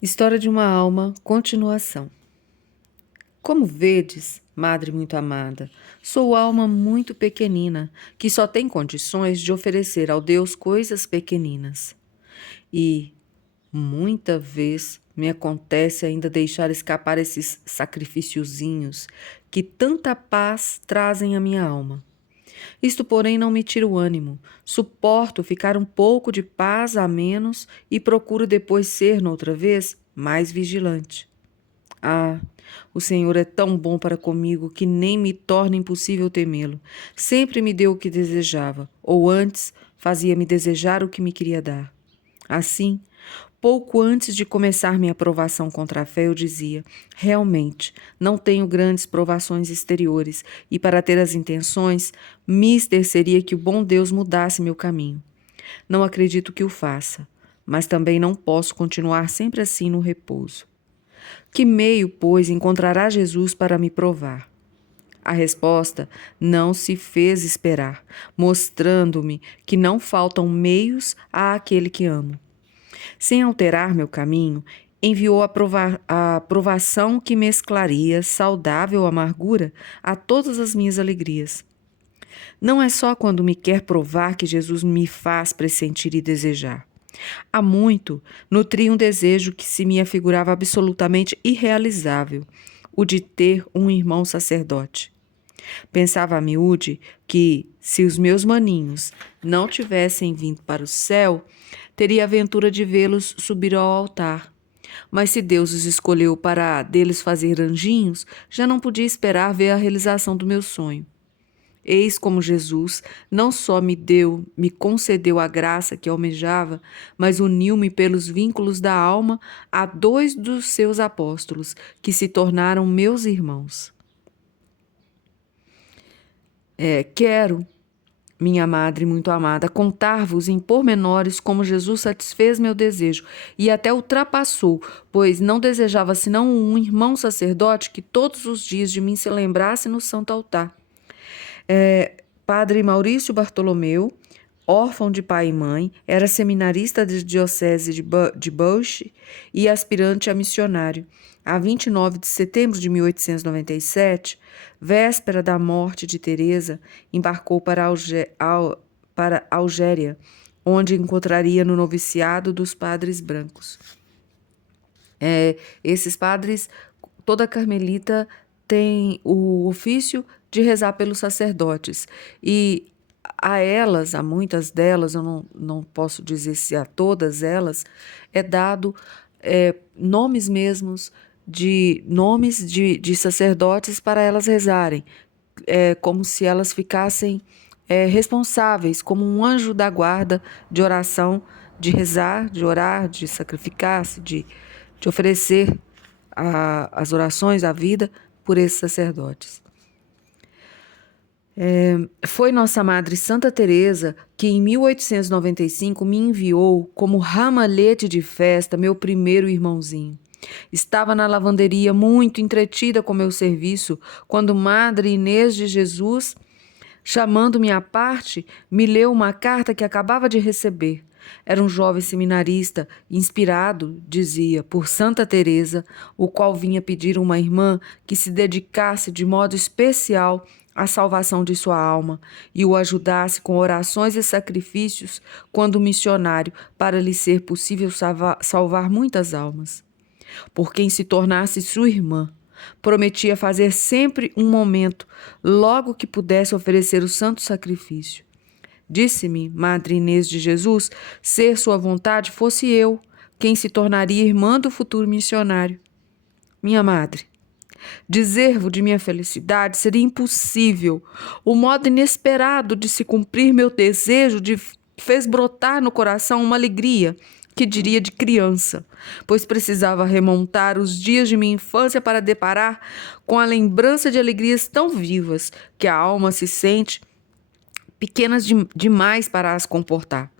História de uma alma, continuação. Como vedes, madre muito amada, sou alma muito pequenina, que só tem condições de oferecer ao Deus coisas pequeninas. E, muita vez, me acontece ainda deixar escapar esses sacrificiozinhos que tanta paz trazem à minha alma. Isto, porém, não me tira o ânimo. Suporto ficar um pouco de paz a menos e procuro depois ser, noutra vez, mais vigilante. Ah, o Senhor é tão bom para comigo que nem me torna impossível temê-lo. Sempre me deu o que desejava, ou antes, fazia-me desejar o que me queria dar. Assim, pouco antes de começar minha provação contra a fé, eu dizia: realmente, não tenho grandes provações exteriores, e para ter as intenções, mister seria que o bom Deus mudasse meu caminho. Não acredito que o faça, mas também não posso continuar sempre assim no repouso. Que meio, pois, encontrará Jesus para me provar? A resposta não se fez esperar, mostrando-me que não faltam meios àquele que amo. Sem alterar meu caminho, enviou a provação que mesclaria saudável amargura a todas as minhas alegrias. Não é só quando me quer provar que Jesus me faz pressentir e desejar. Há muito, nutri um desejo que se me afigurava absolutamente irrealizável, o de ter um irmão sacerdote. Pensava a miúde que, se os meus maninhos não tivessem vindo para o céu, teria a ventura de vê-los subir ao altar. Mas se Deus os escolheu para deles fazer anjinhos, já não podia esperar ver a realização do meu sonho. Eis como Jesus não só me concedeu a graça que almejava, mas uniu-me pelos vínculos da alma a dois dos seus apóstolos, que se tornaram meus irmãos. Quero, minha madre muito amada, contar-vos em pormenores como Jesus satisfez meu desejo e até ultrapassou, pois não desejava senão um irmão sacerdote que todos os dias de mim se lembrasse no santo altar. Padre Maurício Bartolomeu, órfão de pai e mãe, era seminarista da diocese de Bush e aspirante a missionário. A 29 de setembro de 1897, véspera da morte de Teresa, embarcou para Algéria, onde encontraria no noviciado dos padres brancos. Esses padres, toda carmelita tem o ofício de rezar pelos sacerdotes. E a muitas delas, eu não posso dizer se a todas elas, é dado nomes mesmos de sacerdotes para elas rezarem. É como se elas ficassem responsáveis, como um anjo da guarda de oração, de rezar, de orar, de sacrificar-se, de oferecer as orações, a vida por esses sacerdotes. Foi nossa Madre Santa Teresa que em 1895 me enviou como ramalhete de festa meu primeiro irmãozinho. Estava na lavanderia muito entretida com meu serviço quando Madre Inês de Jesus, chamando-me à parte, me leu uma carta que acabava de receber. Era um jovem seminarista, inspirado, dizia, por Santa Teresa, o qual vinha pedir uma irmã que se dedicasse de modo especial à salvação de sua alma e o ajudasse com orações e sacrifícios quando missionário, para lhe ser possível salvar muitas almas. Por quem se tornasse sua irmã, prometia fazer sempre um momento, logo que pudesse oferecer o santo sacrifício. Disse-me, Madre Inês de Jesus, ser sua vontade fosse eu quem se tornaria irmã do futuro missionário. Minha madre, dizer-vos de minha felicidade seria impossível. O modo inesperado de se cumprir meu desejo fez brotar no coração uma alegria que diria de criança, pois precisava remontar os dias de minha infância para deparar com a lembrança de alegrias tão vivas que a alma se sente pequenas demais para as comportar.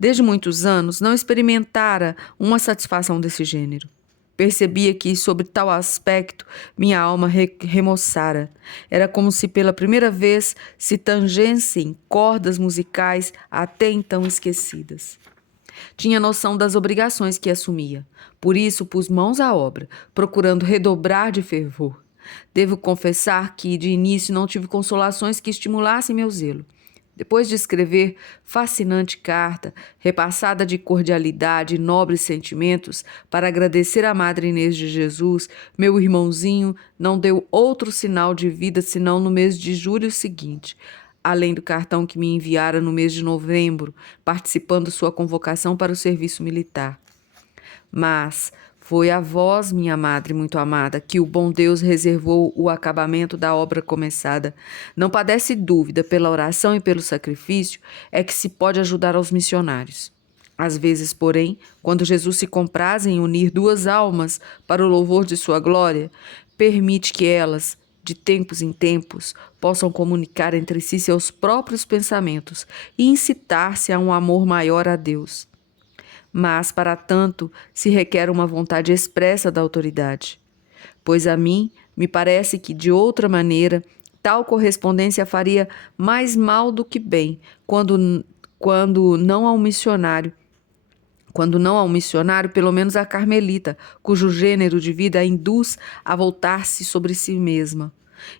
Desde muitos anos não experimentara uma satisfação desse gênero. Percebia que, sob tal aspecto, minha alma remoçara. Era como se pela primeira vez se tangessem cordas musicais até então esquecidas. Tinha noção das obrigações que assumia. Por isso, pus mãos à obra, procurando redobrar de fervor. Devo confessar que, de início, não tive consolações que estimulassem meu zelo. Depois de escrever fascinante carta, repassada de cordialidade e nobres sentimentos, para agradecer à Madre Inês de Jesus, meu irmãozinho não deu outro sinal de vida senão no mês de julho seguinte, além do cartão que me enviara no mês de novembro, participando sua convocação para o serviço militar. Mas foi a vós, minha madre muito amada, que o bom Deus reservou o acabamento da obra começada. Não padece dúvida, pela oração e pelo sacrifício, é que se pode ajudar aos missionários. Às vezes, porém, quando Jesus se compraz em unir duas almas para o louvor de sua glória, permite que elas, de tempos em tempos, possam comunicar entre si seus próprios pensamentos e incitar-se a um amor maior a Deus. Mas, para tanto, se requer uma vontade expressa da autoridade. Pois a mim me parece que, de outra maneira, tal correspondência faria mais mal do que bem, quando não ao missionário, pelo menos à carmelita, cujo gênero de vida a induz a voltar-se sobre si mesma.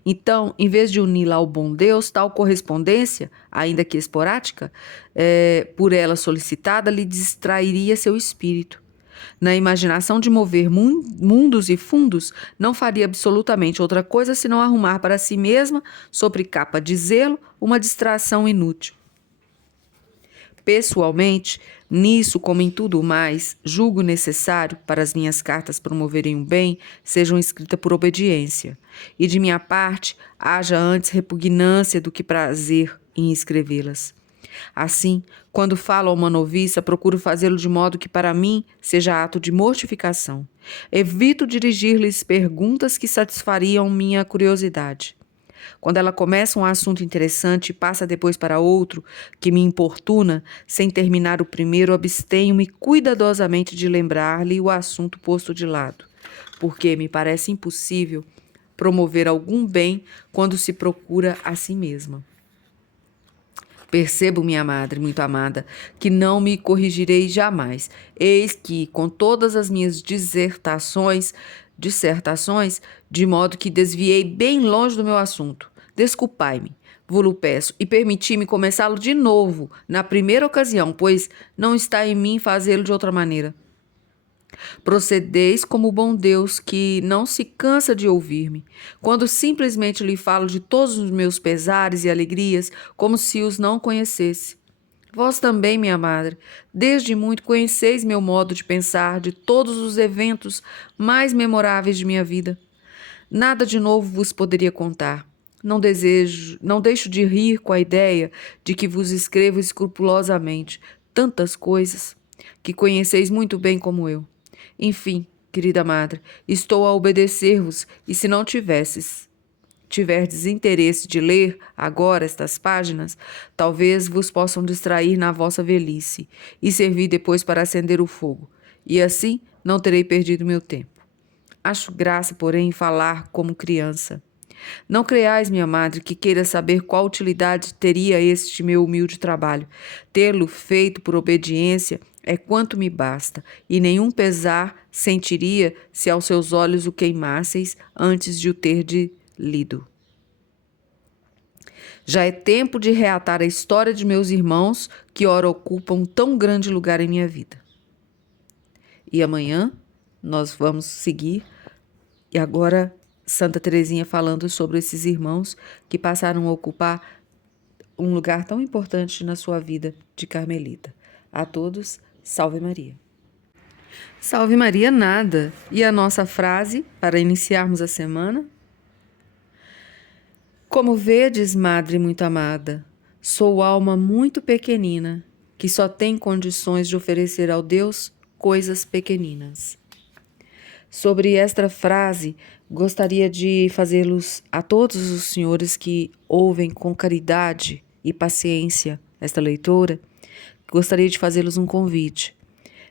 Então, em vez de uni-la ao bom Deus, tal correspondência, ainda que esporádica, por ela solicitada, lhe distrairia seu espírito. Na imaginação de mover mundos e fundos, não faria absolutamente outra coisa senão arrumar para si mesma, sob capa de zelo, uma distração inútil. Pessoalmente, nisso como em tudo mais, julgo necessário, para as minhas cartas promoverem o bem, sejam escritas por obediência, e de minha parte haja antes repugnância do que prazer em escrevê-las. Assim, quando falo a uma noviça, procuro fazê-lo de modo que para mim seja ato de mortificação. Evito dirigir-lhes perguntas que satisfariam minha curiosidade. Quando ela começa um assunto interessante e passa depois para outro que me importuna, sem terminar o primeiro, abstenho-me cuidadosamente de lembrar-lhe o assunto posto de lado, porque me parece impossível promover algum bem quando se procura a si mesma. Percebo, minha madre muito amada, que não me corrigirei jamais. Eis que, com todas as minhas dissertações, de modo que desviei bem longe do meu assunto. Desculpai-me, vou-lo peço, e permiti-me começá-lo de novo, na primeira ocasião, pois não está em mim fazê-lo de outra maneira. Procedeis como o bom Deus que não se cansa de ouvir-me, quando simplesmente lhe falo de todos os meus pesares e alegrias, como se os não conhecesse. Vós também, minha madre, desde muito conheceis meu modo de pensar de todos os eventos mais memoráveis de minha vida. Nada de novo vos poderia contar. Não deixo de rir com a ideia de que vos escrevo escrupulosamente tantas coisas que conheceis muito bem como eu. Enfim, querida madre, estou a obedecer-vos, e se não tiverdes interesse de ler agora estas páginas, talvez vos possam distrair na vossa velhice e servir depois para acender o fogo, e assim não terei perdido meu tempo. Acho graça, porém, em falar como criança. Não creais, minha madre, que queira saber qual utilidade teria este meu humilde trabalho. Tê-lo feito por obediência é quanto me basta, e nenhum pesar sentiria se aos seus olhos o queimasseis antes de o ter lido. Já é tempo de reatar a história de meus irmãos, que ora ocupam tão grande lugar em minha vida. E amanhã nós vamos seguir, e agora Santa Teresinha falando sobre esses irmãos que passaram a ocupar um lugar tão importante na sua vida de carmelita. A todos, salve Maria. Salve Maria nada. E a nossa frase para iniciarmos a semana? Como vedes, madre muito amada, sou alma muito pequenina, que só tem condições de oferecer ao Deus coisas pequeninas. Sobre esta frase, gostaria de fazê-los a todos os senhores que ouvem com caridade e paciência esta leitura, gostaria de fazê-los um convite.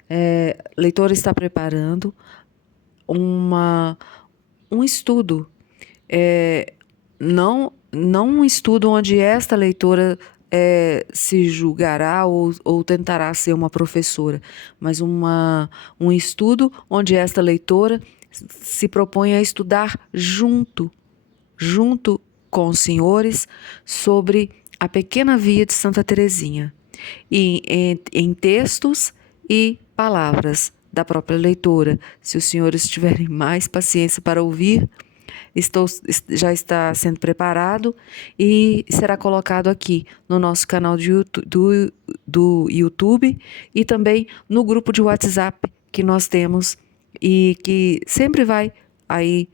A leitora está preparando um estudo, não um estudo onde esta leitora se julgará ou tentará ser uma professora, mas um estudo onde esta leitora se propõe a estudar junto com os senhores sobre a pequena via de Santa Teresinha, e em textos e palavras da própria leitora. Se os senhores tiverem mais paciência para ouvir, já está sendo preparado e será colocado aqui no nosso canal do YouTube e também no grupo de WhatsApp que nós temos e que sempre vai aí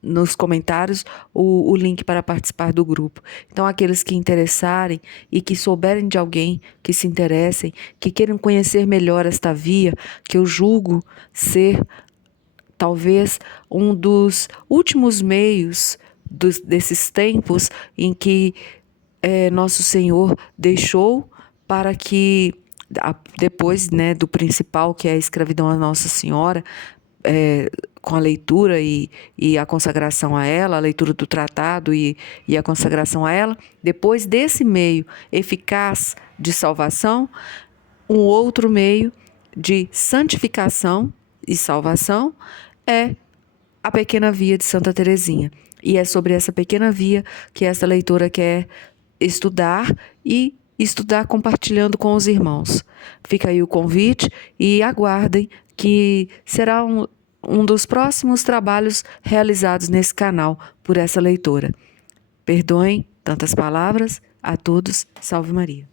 nos comentários o link para participar do grupo. Então, aqueles que interessarem e que souberem de alguém que se interessem, que queiram conhecer melhor esta via, que eu julgo ser talvez um dos últimos meios desses tempos em que Nosso Senhor deixou para que, depois, né, do principal, que é a escravidão a Nossa Senhora, com a leitura e a consagração a ela, a leitura do tratado e a consagração a ela, depois desse meio eficaz de salvação, um outro meio de santificação e salvação é a pequena via de Santa Teresinha. E é sobre essa pequena via que essa leitora quer estudar e estudar compartilhando com os irmãos. Fica aí o convite e aguardem que será um dos próximos trabalhos realizados nesse canal por essa leitora. Perdoem tantas palavras. A todos, salve Maria.